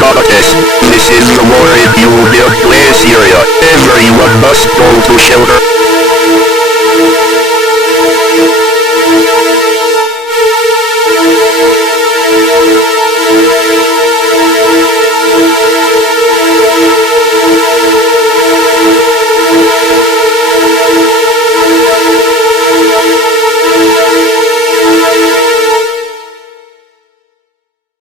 goddess. This is the war in Union-Glacieria. Everyone must go to shelter.